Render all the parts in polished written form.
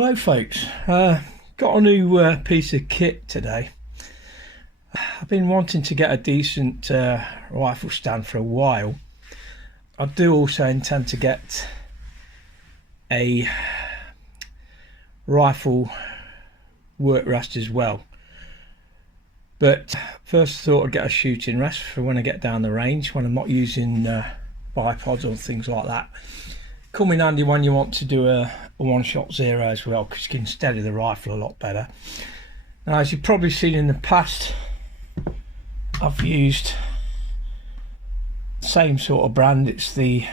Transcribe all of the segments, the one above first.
Hello folks, got a new piece of kit today. I've been wanting to get a decent rifle stand for a while. I do also intend to get a rifle work rest as well, but first I thought I'd get a shooting rest for when I get down the range, when I'm not using bipods or things like that. Come in handy when you want to do a one-shot zero as well, because you can steady the rifle a lot better. Now, as you've probably seen in the past, I've used the same sort of brand. It's the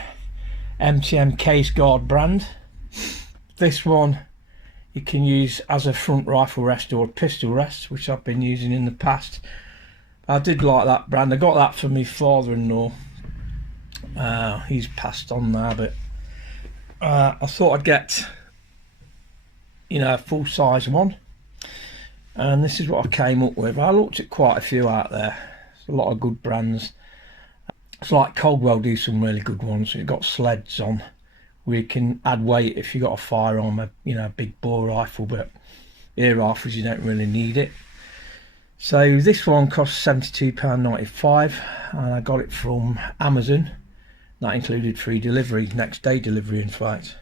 MTM case guard brand. This one you can use as a front rifle rest or a pistol rest, which I've been using in the past. I did like that brand. I got that for my father-in-law. He's passed on now, but I thought I'd get, a full size one, and this is what I came up with. I looked at quite a few out there. There's a lot of good brands. It's like Coldwell do some really good ones. You've got sleds on where you can add weight if you've got a firearm, a big bore rifle, but air rifles you don't really need it. So this one costs £72.95, and I got it from Amazon. That included free delivery, next day delivery in fact.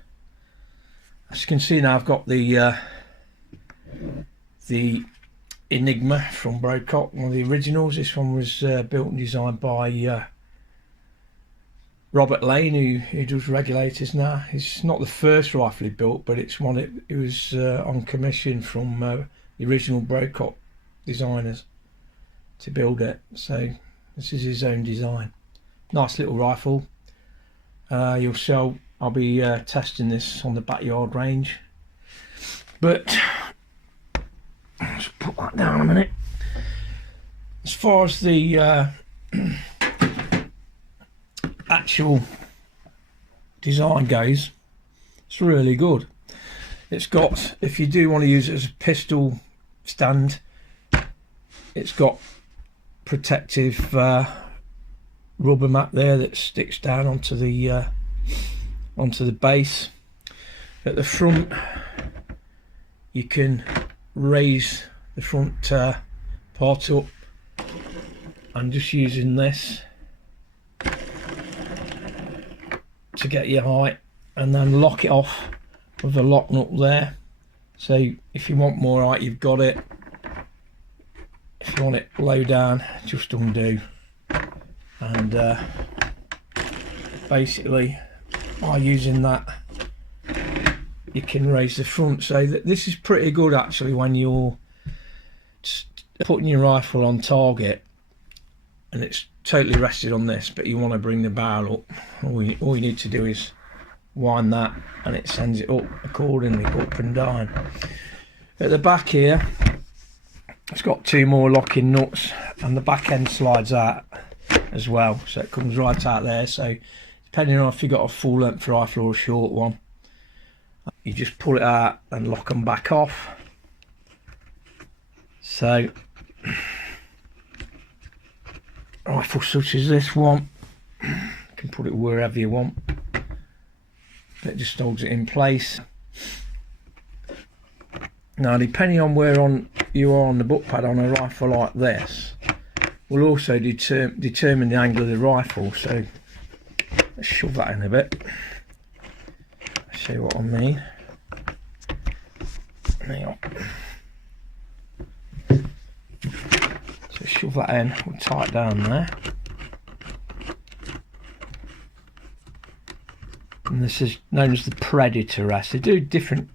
As you can see now, I've got the Enigma from Brocock, one of the originals. This one was built and designed by Robert Lane, who does regulators now. It's not the first rifle he built, but it's one it was on commission from the original Brocock designers to build it. So this is his own design. Nice little rifle. I'll be testing this on the backyard range, but let's put that down a minute. As far as the actual design goes, it's really good. It's got, if you do want to use it as a pistol stand, it's got protective rubber mat there that sticks down onto the base. At the front you can raise the front part up. I'm just using this to get your height, and then lock it off with a lock nut there. So if you want more height, you've got it. If you want it low down, just undo. And basically by using that you can raise the front. So this is pretty good actually when you're putting your rifle on target and it's totally rested on this, but you want to bring the barrel up. All you need to do is wind that and it sends it up accordingly, up and down. At the back here it's got two more locking nuts, and the back end slides out as well, so it comes right out there. So depending on if you've got a full length rifle or a short one, you just pull it out and lock them back off. So rifle such as this one, you can put it wherever you want, it just holds it in place. Now depending on where you are on the butt pad on a rifle like this will also determine the angle of the rifle. So let's shove that in a bit. I'll show you what I mean. Hang on. So shove that in, we'll tie it down there. And this is known as the Predator rest. They do different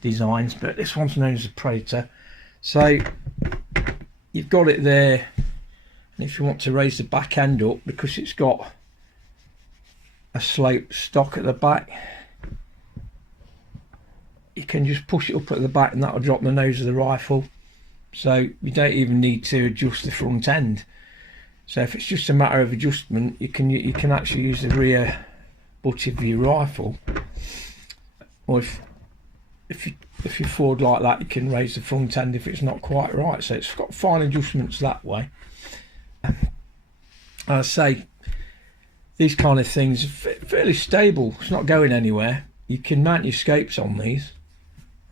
designs, but this one's known as the Predator. So you've got it there, and if you want to raise the back end up, because it's got a sloped stock at the back, you can just push it up at the back and that'll drop the nose of the rifle. So you don't even need to adjust the front end. So if it's just a matter of adjustment, you can actually use the rear butt of your rifle, or if you forward like that, you can raise the front end if it's not quite right. So it's got fine adjustments that way. As I say, these kind of things are fairly stable. It's not going anywhere. You can mount your scopes on these,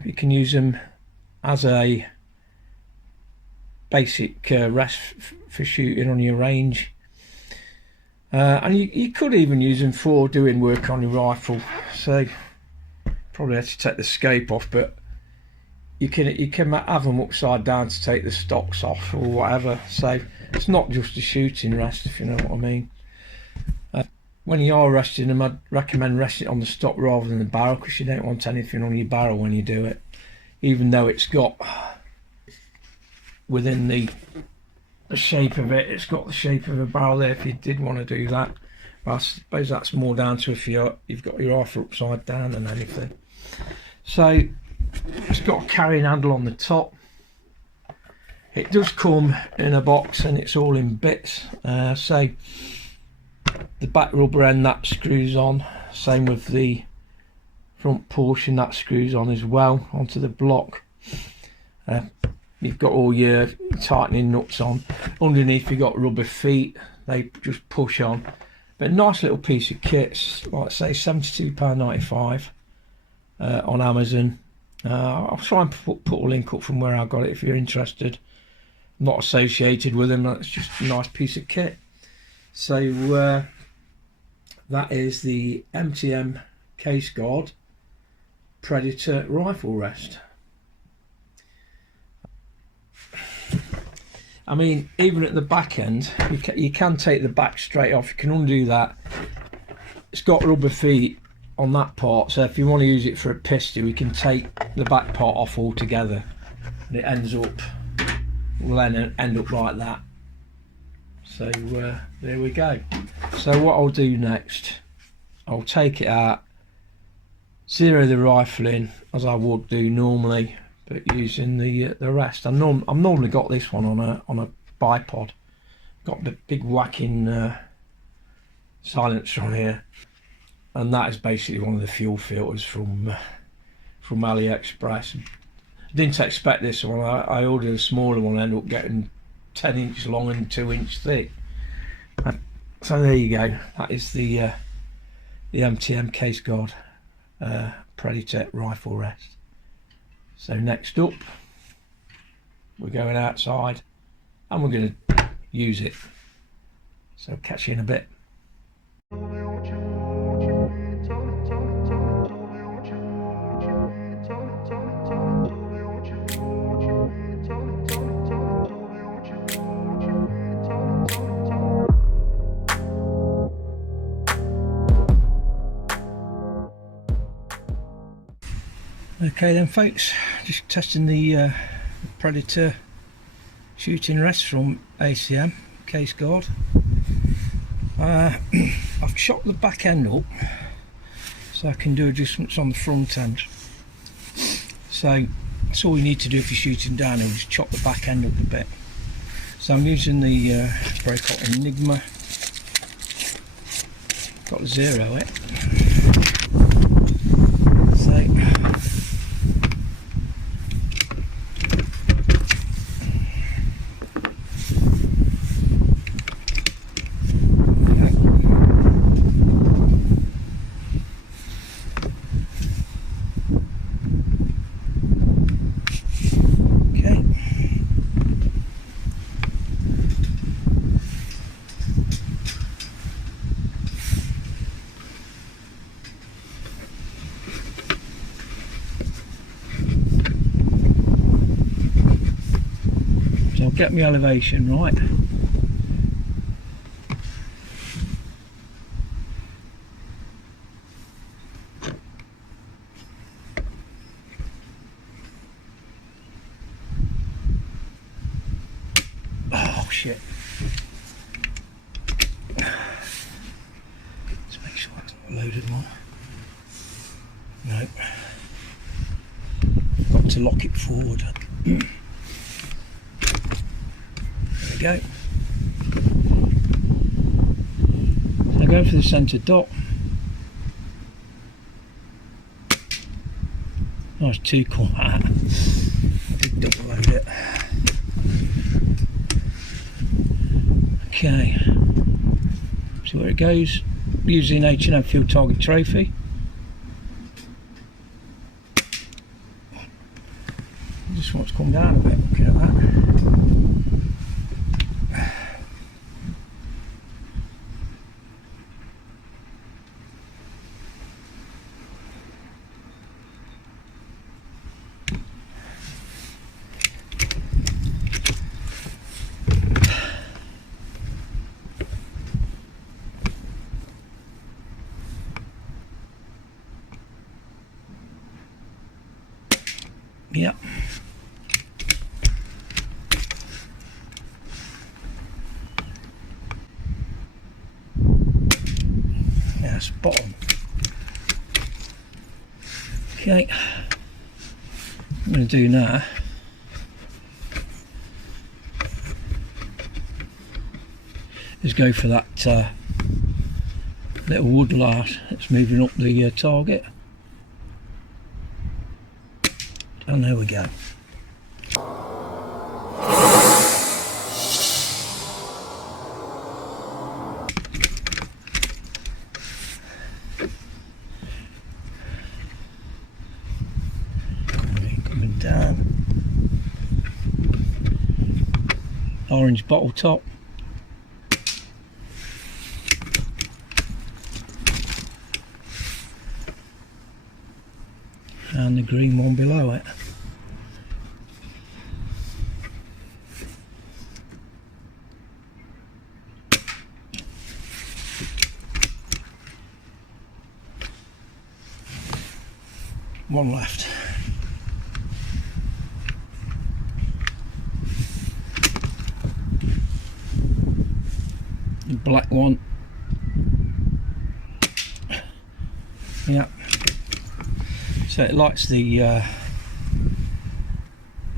You can use them as a basic rest for shooting on your range, and you could even use them for doing work on your rifle. So probably have to take the scape off, but you can have them upside down to take the stocks off or whatever. So it's not just a shooting rest, if you know what I mean. When you are resting them, I'd recommend resting it on the stock rather than the barrel, because you don't want anything on your barrel when you do it, even though it's got, within the shape of it, it's got the shape of a barrel there if you did want to do that. But I suppose that's more down to if you've got your rifle upside down than anything. So it's got a carrying handle on the top. It does come in a box and it's all in bits. So the back rubber end, that screws on, same with the front portion, that screws on as well onto the block. You've got all your tightening nuts on. Underneath you've got rubber feet, they just push on. But a nice little piece of kit. It's, like I say, £72.95 on Amazon. I'll try and put a link up from where I got it if you're interested. I'm not associated with them, it's just a nice piece of kit. So that is the MTM Case Guard Predator rifle rest. I mean, even at the back end, you can take the back straight off. You can undo that. It's got rubber feet on that part, so if you want to use it for a pistol, you can take the back part off altogether, and it ends up, will then end up like that. So there we go. So what I'll do next, I'll take it out, zero the rifle in as I would do normally, but using the rest. I've normally got this one on a bipod. Got the big whacking silencer on here, and that is basically one of the fuel filters from AliExpress. I didn't expect this one. I ordered a smaller one, ended up getting 10 inch long and 2 inch thick. So there you go. That is the MTM Case Guard Predator rifle rest. So next up, we're going outside and we're going to use it. So catch you in a bit. Okay then folks, just testing the Predator shooting rest from ACM Case Guard. I've chopped the back end up so I can do adjustments on the front end. So that's all you need to do if you're shooting down, is just chop the back end up a bit. So I'm using the Breakout Enigma. Got 0 it. Get my elevation right. Oh shit. Let's make sure it's not a loaded one. No. Got to lock it forward. Go. So go for the centre dot. Nice too cool. I did double load it. Okay. See where it goes. Using H&M Field Target Trophy. just want to come down a bit looking at that. Yep. Yeah, spot on. Okay, I'm going to do now is go for that little wood larch that's moving up the target. And there we go. Coming down. Orange bottle top. And the green one below it. One left. The black one. Yeah. So it likes the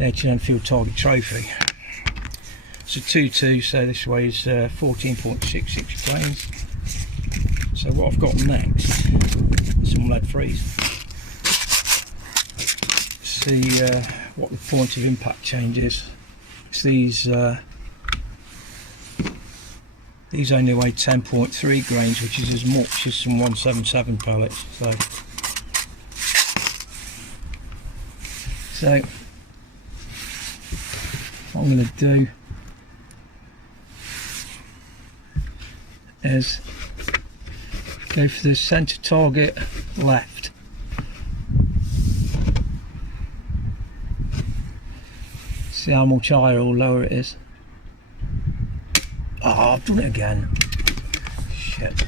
Edge and Enfield Target Trophy. It's a 2.2, so this weighs 14.66 grains. So what I've got next is some lead freeze. See what the point of impact change is. It's these only weigh 10.3 grains, which is as much as some 177 pellets. So what I'm going to do is go for the centre target left. See how much higher or lower it is. Oh, I've done it again. Shit.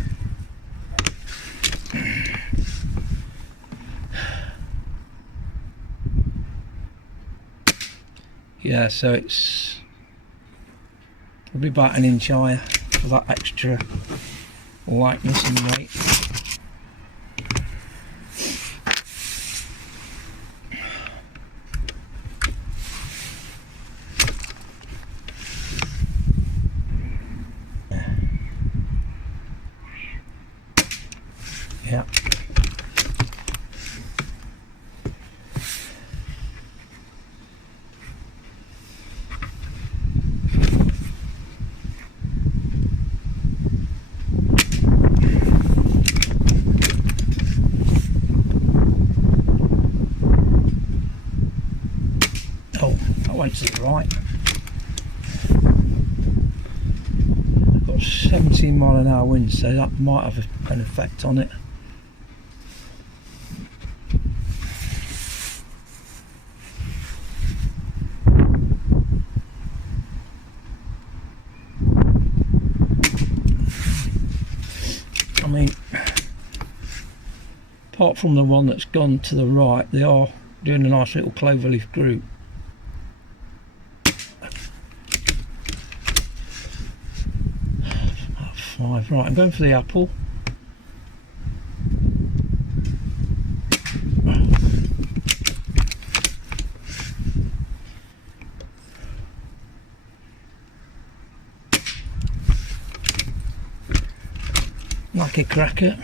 Yeah, so it's probably about an inch higher for that extra lightness and weight. Yeah. Oh, that went to the right. I've got 17-mile-an-hour wind, so that might have an effect on it. I mean, apart from the one that's gone to the right, they are doing a nice little cloverleaf group. About 5. Right, I'm going for the apple. Like a cracker.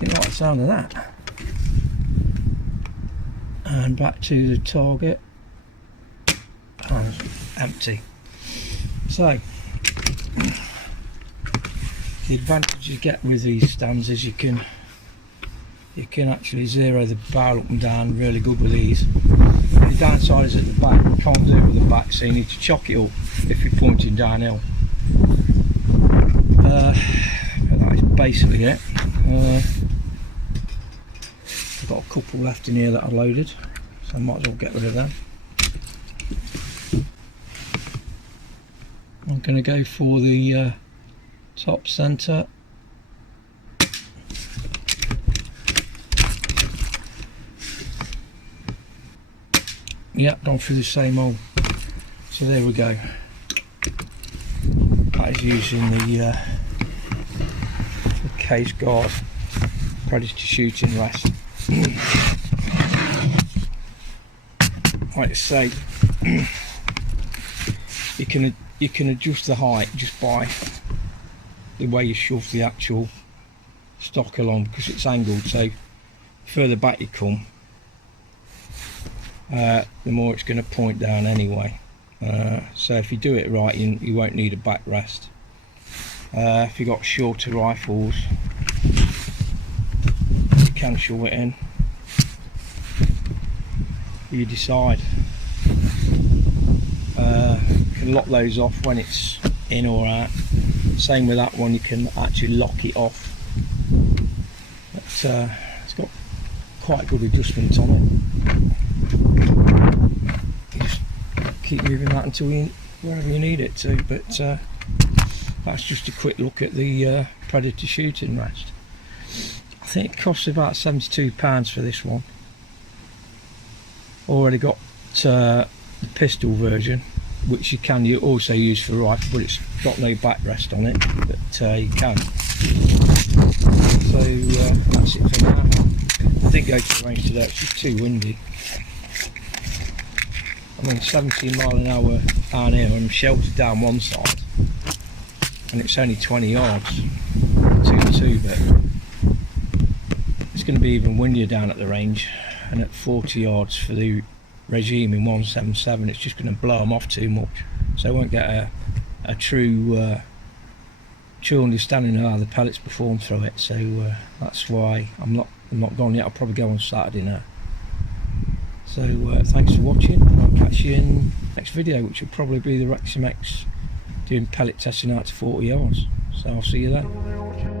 You like the sound of that. And back to the target. And empty. So The advantage you get with these stands is you can actually zero the barrel up and down really good with these. The downside is at the back, you can't do it with the back, so you need to chock it up if you're pointing downhill. That is basically it. I've got a couple left in here that I loaded, so I might as well get rid of them. I'm going to go for the top centre. Yeah, gone through the same hole. So there we go. That is using the case guard predator shooting rest. Like I say, you can adjust the height just by the way you shove the actual stock along, because it's angled, so the further back you come, the more it's going to point down anyway. So if you do it right, you won't need a backrest. If you've got shorter rifles, you can shove it in. You decide. You can lock those off when it's in or out. Same with that one, you can actually lock it off. But it's got quite good adjustments on it. You just keep moving that until wherever you need it to. But that's just a quick look at the predator shooting rest. I think it costs about £72 for this one. Already got the pistol version, which you can also use for rifle, but it's got no backrest on it, but you can. So that's it for now. I didn't go to the range today, it's just too windy. I mean, 17 mile an hour down here, and I'm sheltered down one side, and it's only 20 yards, 2-2, but it's going to be even windier down at the range, and at 40 yards for the regime in 177, it's just going to blow them off too much, so I won't get a true understanding of how the pellets perform through it. So that's why I'm not gone yet. I'll probably go on Saturday now. So thanks for watching. I'll catch you in next video, which will probably be the Wrexham X doing pellet testing out to 40 yards. So I'll see you then.